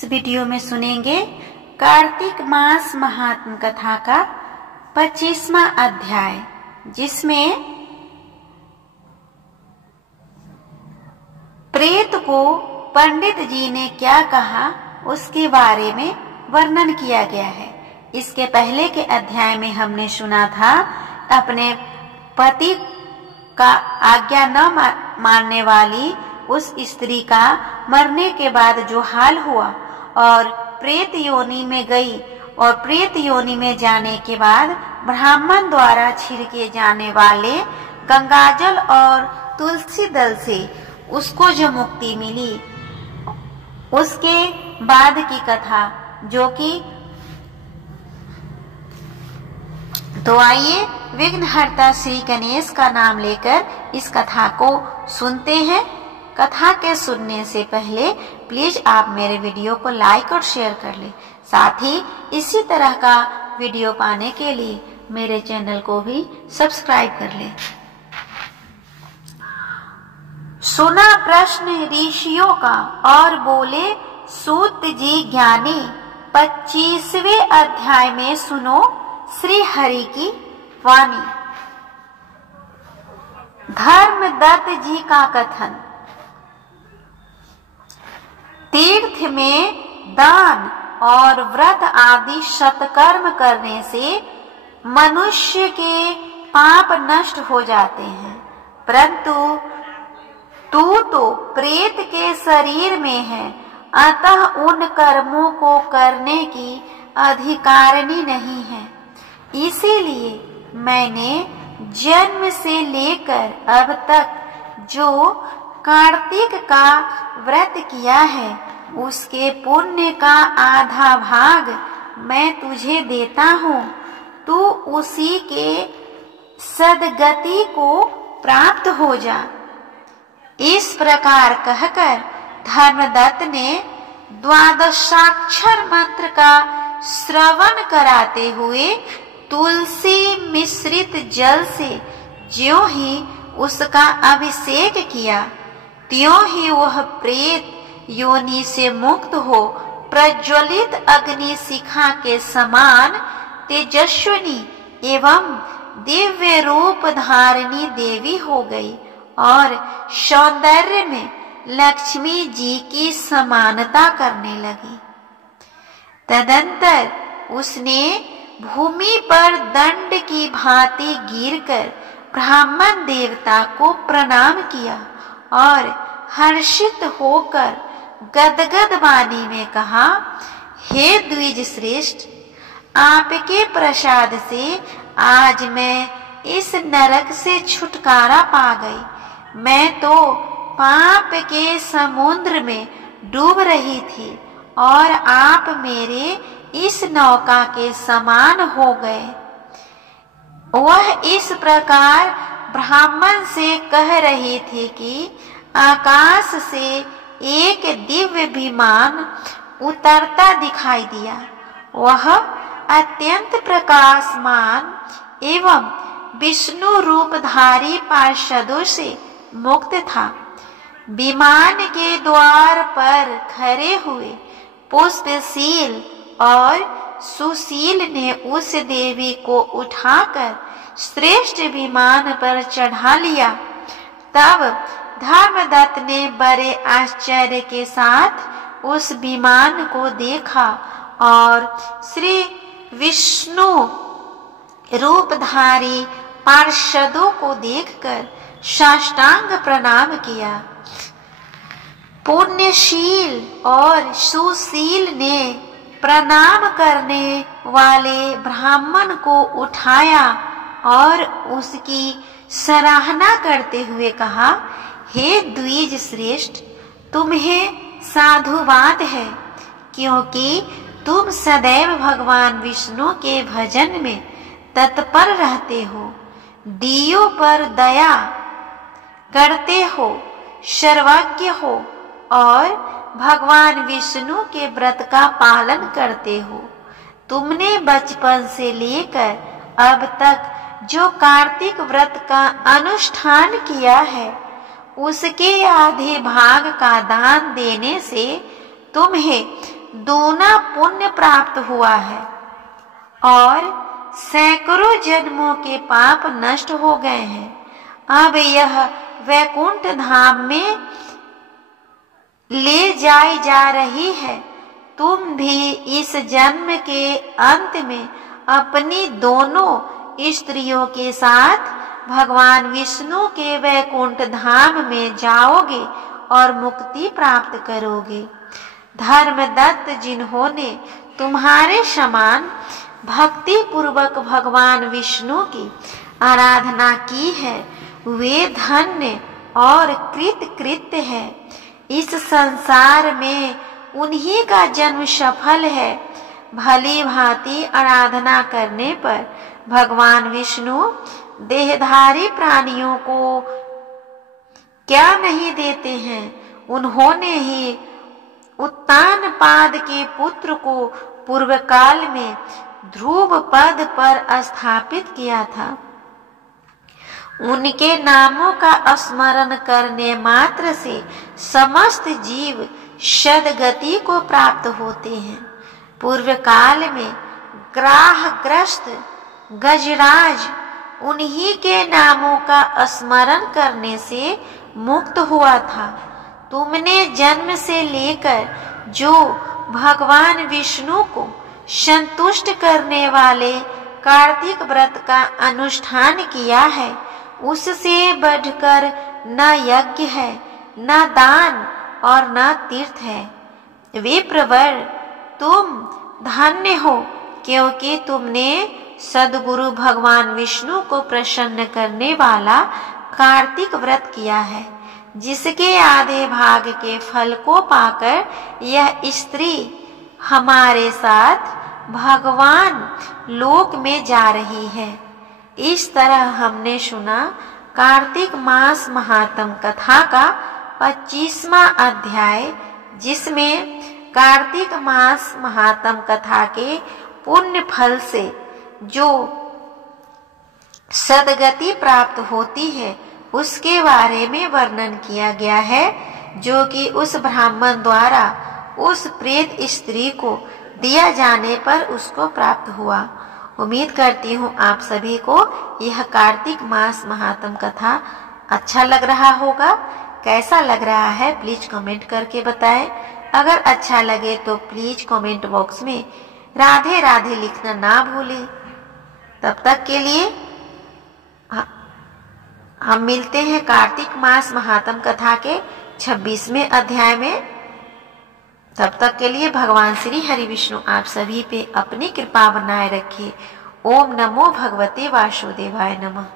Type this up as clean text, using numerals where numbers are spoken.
इस वीडियो में सुनेंगे कार्तिक मास महात्म कथा का 25वां अध्याय, जिसमें प्रेत को पंडित जी ने क्या कहा उसके बारे में वर्णन किया गया है। इसके पहले के अध्याय में हमने सुना था अपने पति का आज्ञा न मानने वाली उस स्त्री का मरने के बाद जो हाल हुआ और प्रेत योनि में गई और प्रेत योनि में जाने के बाद ब्राह्मण द्वारा छिड़के जाने वाले गंगाजल और तुलसी दल से उसको जो मुक्ति मिली, उसके बाद की कथा जो कि तो आइए विघ्नहर्ता श्री गणेश का नाम लेकर इस कथा को सुनते हैं। कथा के सुनने से पहले प्लीज आप मेरे वीडियो को लाइक और शेयर कर लें। साथ ही इसी तरह का वीडियो पाने के लिए मेरे चैनल को भी सब्सक्राइब कर लें। सुना प्रश्न ऋषियों का और बोले सूत जी ज्ञानी। 25वें अध्याय में सुनो श्री हरि की वाणी। धर्मदत्त जी का कथन। तीर्थ में दान और व्रत आदि सत्कर्म करने से मनुष्य के पाप नष्ट हो जाते हैं, परंतु तू तो प्रेत के शरीर में है, अतः उन कर्मों को करने की अधिकारिणी नहीं है। इसीलिए मैंने जन्म से लेकर अब तक जो कार्तिक का व्रत किया है उसके पुण्य का आधा भाग मैं तुझे देता हूँ, तू उसी के सद्गति को प्राप्त हो जा। इस प्रकार कहकर धर्मदत्त ने द्वादशाक्षर मंत्र का श्रवण कराते हुए तुलसी मिश्रित जल से ज्यों ही उसका अभिषेक किया, त्यों ही वह प्रेत योनि से मुक्त हो प्रज्वलित अग्नि शिखा के समान तेजस्विनी एवं दिव्य रूप धारिणी देवी हो गई और सौंदर्य में लक्ष्मी जी की समानता करने लगी। तदंतर उसने भूमि पर दंड की भांति गिरकर ब्राह्मण देवता को प्रणाम किया और हर्षित होकर गदगद वाणी में कहा, हे द्विज श्रेष्ठ, आपके प्रसाद से आज मैं इस नरक से छुटकारा पा गई। मैं तो पाप के समुद्र में डूब रही थी और आप मेरे इस नौका के समान हो गए। वह इस प्रकार ब्राह्मण से कह रही थी कि आकाश से एक दिव्य विमान उतरता दिखाई दिया। वह अत्यंत प्रकाशमान एवं विष्णु रूपधारी पार्षदों से मुक्त था। विमान के द्वार पर खड़े हुए पुष्पशील और सुशील ने उस देवी को उठाकर श्रेष्ठ विमान पर चढ़ा लिया। तब धर्मदत्त ने बड़े आश्चर्य के साथ उस विमान को देखा और श्री विष्णु रूपधारी पार्षदों को देखकर साष्टांग प्रणाम किया। पुण्यशील और सुशील ने प्रणाम करने वाले ब्राह्मण को उठाया और उसकी सराहना करते हुए कहा, हे द्विज श्रेष्ठ, तुम्हें साधुवाद है, क्योंकि तुम सदैव भगवान विष्णु के भजन में तत्पर रहते हो, दियों पर दया करते हो, सर्वज्ञ हो और भगवान विष्णु के व्रत का पालन करते हो। तुमने बचपन से लेकर अब तक जो कार्तिक व्रत का अनुष्ठान किया है उसके आधे भाग का दान देने से तुम्हें दूना पुण्य प्राप्त हुआ है और सैकड़ों जन्मों के पाप नष्ट हो गए हैं। अब यह वैकुंठ धाम में ले जाई जा रही है। तुम भी इस जन्म के अंत में अपनी दोनों स्त्रियों के साथ भगवान विष्णु के वैकुंठ धाम में जाओगे और मुक्ति प्राप्त करोगे। धर्मदत्त जिन्होंने तुम्हारे समान भक्ति पूर्वक भगवान विष्णु की आराधना की है, वे धन्य और कृतकृत्य है। इस संसार में उन्हीं का जन्म सफल है। भली भांति आराधना करने पर भगवान विष्णु देहधारी प्राणियों को क्या नहीं देते हैं। उन्होंने ही उत्तानपाद के पुत्र को पूर्व काल में ध्रुव पद पर स्थापित किया था। उनके नामों का स्मरण करने मात्र से समस्त जीव सद्गति को प्राप्त होते हैं। पूर्व काल में ग्राहग्रस्त गजराज उन्हीं के नामों का स्मरण करने से मुक्त हुआ था। तुमने जन्म से लेकर जो भगवान विष्णु को संतुष्ट करने वाले कार्तिक व्रत का अनुष्ठान किया है, उससे बढ़कर न यज्ञ है, न दान और न तीर्थ है। विप्रवर, तुम धन्य हो, क्योंकि तुमने सद्गुरु भगवान विष्णु को प्रसन्न करने वाला कार्तिक व्रत किया है, जिसके आधे भाग के फल को पाकर यह स्त्री हमारे साथ भगवान लोक में जा रही है। इस तरह हमने सुना कार्तिक मास महात्म कथा का 25वां अध्याय, जिसमें कार्तिक मास महात्म कथा के पुण्य फल से जो सद्गति प्राप्त होती है उसके बारे में वर्णन किया गया है, जो कि उस ब्राह्मण द्वारा उस प्रेत स्त्री को दिया जाने पर उसको प्राप्त हुआ। उम्मीद करती हूँ आप सभी को यह कार्तिक मास महात्म कथा अच्छा लग रहा होगा। कैसा लग रहा है प्लीज कमेंट करके बताएं। अगर अच्छा लगे तो प्लीज कमेंट बॉक्स में राधे राधे लिखना ना भूलें। तब तक के लिए हम मिलते हैं कार्तिक मास महात्म कथा के 26वें अध्याय में। तब तक के लिए भगवान श्री हरि विष्णु आप सभी पे अपनी कृपा बनाए रखे। ओम नमो भगवते वासुदेवाय नमः।